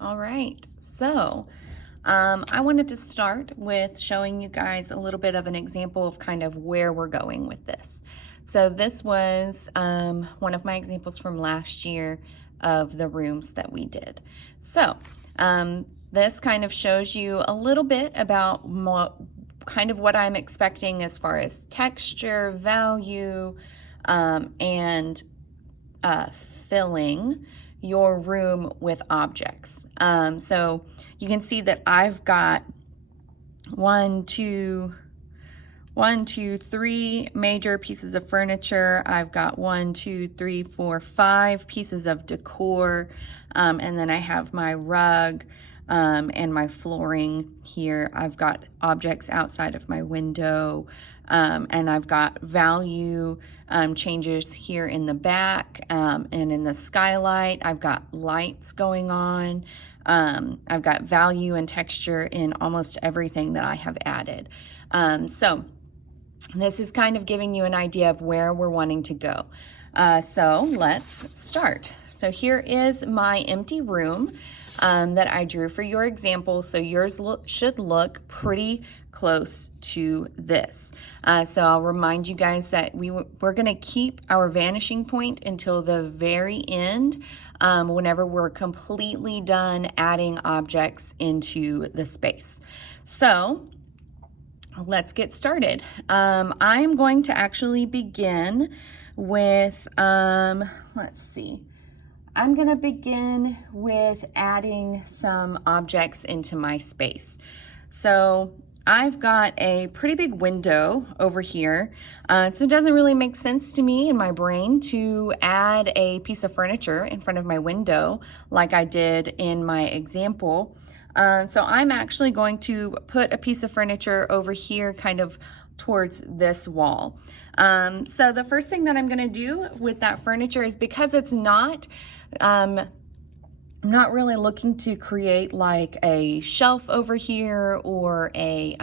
All right, so I wanted to start with showing you guys a little bit of an example of kind of where we're going with this. So this was one of my examples from last year of the rooms that we did. So this kind of shows you a little bit about kind of what I'm expecting as far as texture, value, and filling your room with objects. So you can see that I've got three major pieces of furniture. I've got 5 pieces of decor, and then I have my rug and my flooring here. I've got objects outside of my window, and I've got value changes here in the back and in the skylight. I've got lights going on. I've got value and texture in almost everything that I have added. So this is kind of giving you an idea of where we're wanting to go. So let's start. So here is my empty room that I drew for your example. So yours should look pretty close to this. So I'll remind you guys that we're going to keep our vanishing point until the very end, whenever we're completely done adding objects into the space. So let's get started. I'm going to actually begin with, let's see. I'm going to begin with adding some objects into my space. So I've got a pretty big window over here, so it doesn't really make sense to me in my brain to add a piece of furniture in front of my window like I did in my example. So I'm actually going to put a piece of furniture over here kind of towards this wall. So the first thing that I'm going to do with that furniture is, because it's not, I'm not really looking to create like a shelf over here or a,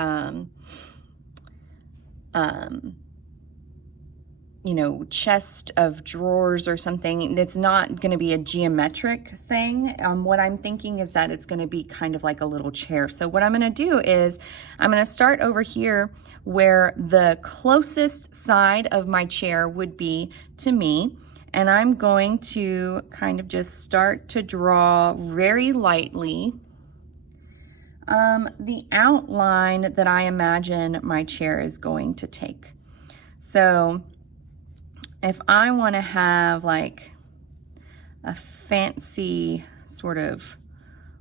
you know, chest of drawers or something. It's not going to be a geometric thing. What I'm thinking is that it's going to be kind of like a little chair. So what I'm going to do is I'm going to start over here where the closest side of my chair would be to me. And I'm going to kind of just start to draw very lightly the outline that I imagine my chair is going to take. So if I want to have like a fancy sort of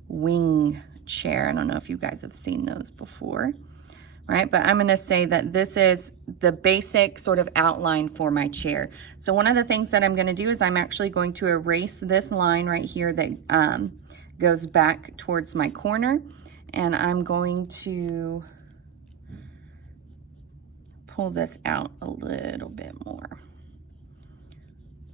wing chair, I don't know if you guys have seen those before, right? But I'm going to say that this is the basic sort of outline for my chair. So one of the things that I'm going to do is I'm actually going to erase this line right here that goes back towards my corner, and I'm going to pull this out a little bit more,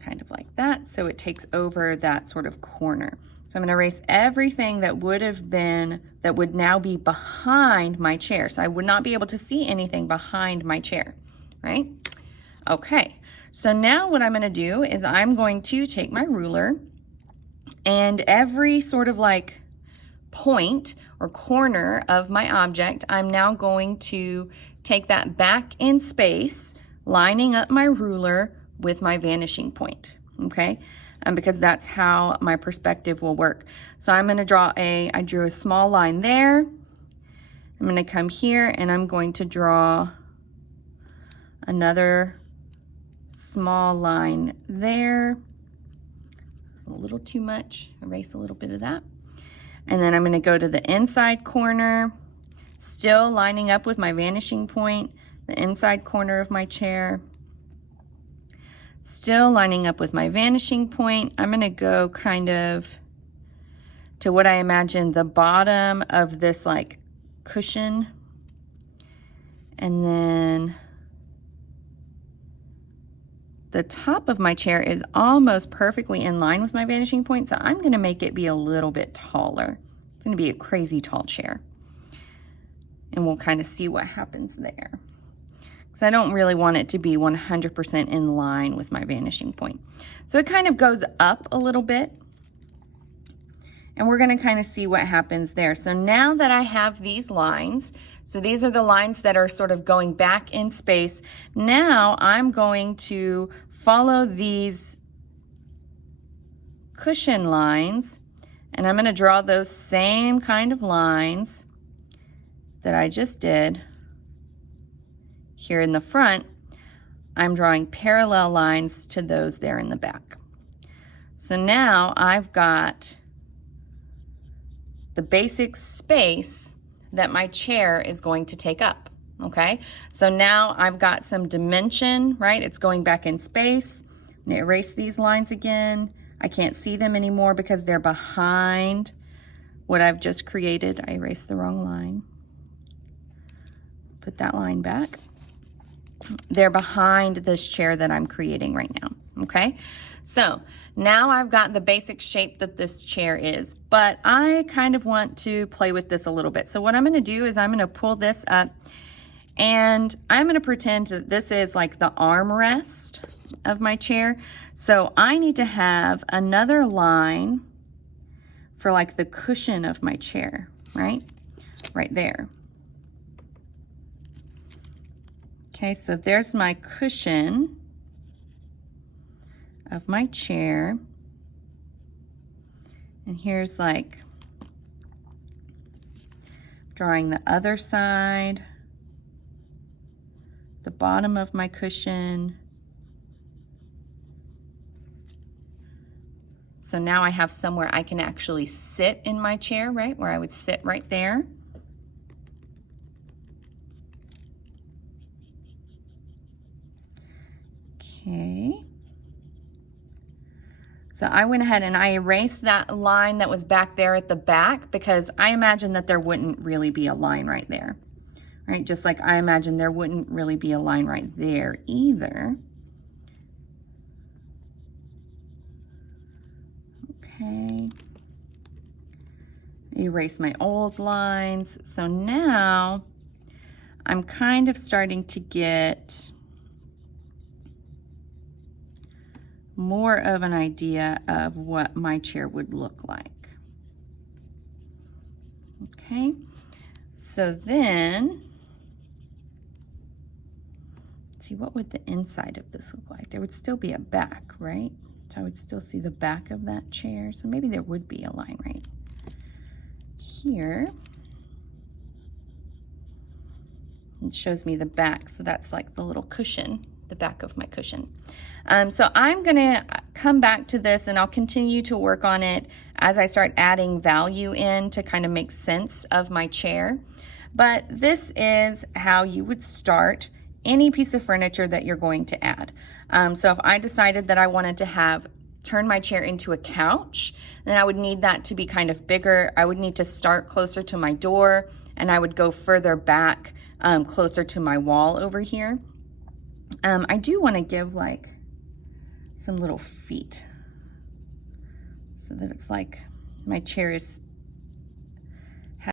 kind of like that, so it takes over that sort of corner. So I'm going to erase everything that would now be behind my chair. So I would not be able to see anything behind my chair, right? Okay, so now what I'm going to do is I'm going to take my ruler, and every sort of like point or corner of my object, I'm now going to take that back in space, lining up my ruler with my vanishing point, okay? Because that's how my perspective will work. So I'm going to I drew a small line there. I'm going to come here and I'm going to draw another small line there. A little too much, erase a little bit of that. And then I'm going to go to the inside corner, still lining up with my vanishing point, the inside corner of my chair. Still lining up with my vanishing point. I'm going to go kind of to what I imagine the bottom of this like cushion. And then the top of my chair is almost perfectly in line with my vanishing point. So I'm going to make it be a little bit taller. It's going to be a crazy tall chair. And we'll kind of see what happens there. Because I don't really want it to be 100% in line with my vanishing point. So it kind of goes up a little bit. And we're gonna kind of see what happens there. So now that I have these lines, so these are the lines that are sort of going back in space, now I'm going to follow these cushion lines, and I'm gonna draw those same kind of lines that I just did here in the front. I'm drawing parallel lines to those there in the back. So now I've got the basic space that my chair is going to take up, okay? So now I've got some dimension, right? It's going back in space. I'm gonna erase these lines again. I can't see them anymore because they're behind what I've just created. I erased the wrong line. Put that line back. They're behind this chair that I'm creating right now, okay? So now I've got the basic shape that this chair is, but I kind of want to play with this a little bit. So what I'm gonna do is I'm gonna pull this up, and I'm gonna pretend that this is like the armrest of my chair. So I need to have another line for like the cushion of my chair, right? Right there. Okay, so there's my cushion of my chair. And here's like drawing the other side, the bottom of my cushion. So now I have somewhere I can actually sit in my chair, right? Where I would sit right there. Okay. So I went ahead and I erased that line that was back there at the back because I imagine that there wouldn't really be a line right there, right? Just like I imagine there wouldn't really be a line right there either. Okay. Erase my old lines. So now I'm kind of starting to get more of an idea of what my chair would look like. Okay, so then, see, what would the inside of this look like? There would still be a back, right? So I would still see the back of that chair. So maybe there would be a line right here. It shows me the back, so that's like the little cushion, the back of my cushion. So I'm gonna come back to this and I'll continue to work on it as I start adding value in to kind of make sense of my chair. But this is how you would start any piece of furniture that you're going to add. So if I decided that I wanted to turn my chair into a couch, then I would need that to be kind of bigger. I would need to start closer to my door, and I would go further back, closer to my wall over here. I do want to give like some little feet so that it's like my chair is